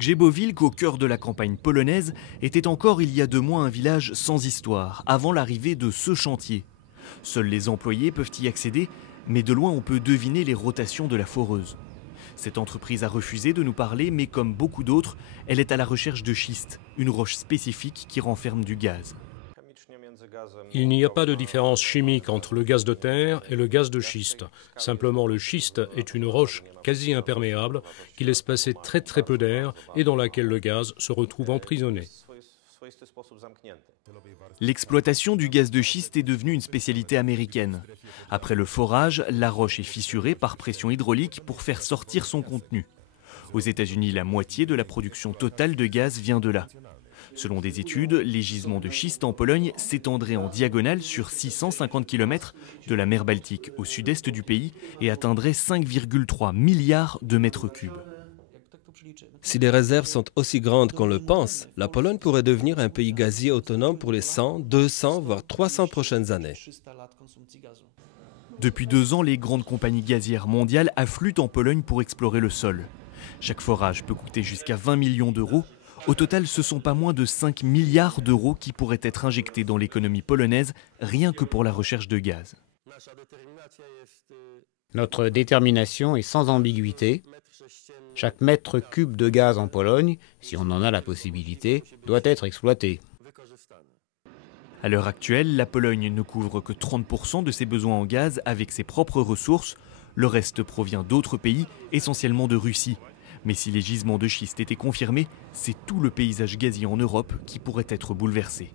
Grzebowilk, au cœur de la campagne polonaise, était encore il y a 2 mois un village sans histoire, avant l'arrivée de ce chantier. Seuls les employés peuvent y accéder, mais de loin on peut deviner les rotations de la foreuse. Cette entreprise a refusé de nous parler, mais comme beaucoup d'autres, elle est à la recherche de schiste, une roche spécifique qui renferme du gaz. Il n'y a pas de différence chimique entre le gaz de terre et le gaz de schiste. Simplement, le schiste est une roche quasi imperméable qui laisse passer très peu d'air et dans laquelle le gaz se retrouve emprisonné. L'exploitation du gaz de schiste est devenue une spécialité américaine. Après le forage, la roche est fissurée par pression hydraulique pour faire sortir son contenu. Aux États-Unis, la moitié de la production totale de gaz vient de là. Selon des études, les gisements de schiste en Pologne s'étendraient en diagonale sur 650 km de la mer Baltique au sud-est du pays et atteindraient 5,3 milliards de mètres cubes. Si les réserves sont aussi grandes qu'on le pense, la Pologne pourrait devenir un pays gazier autonome pour les 100, 200, voire 300 prochaines années. Depuis 2 ans, les grandes compagnies gazières mondiales affluent en Pologne pour explorer le sol. Chaque forage peut coûter jusqu'à 20 millions d'euros. Au total, ce sont pas moins de 5 milliards d'euros qui pourraient être injectés dans l'économie polonaise, rien que pour la recherche de gaz. Notre détermination est sans ambiguïté. Chaque mètre cube de gaz en Pologne, si on en a la possibilité, doit être exploité. À l'heure actuelle, la Pologne ne couvre que 30% de ses besoins en gaz avec ses propres ressources. Le reste provient d'autres pays, essentiellement de Russie. Mais si les gisements de schiste étaient confirmés, c'est tout le paysage gazier en Europe qui pourrait être bouleversé.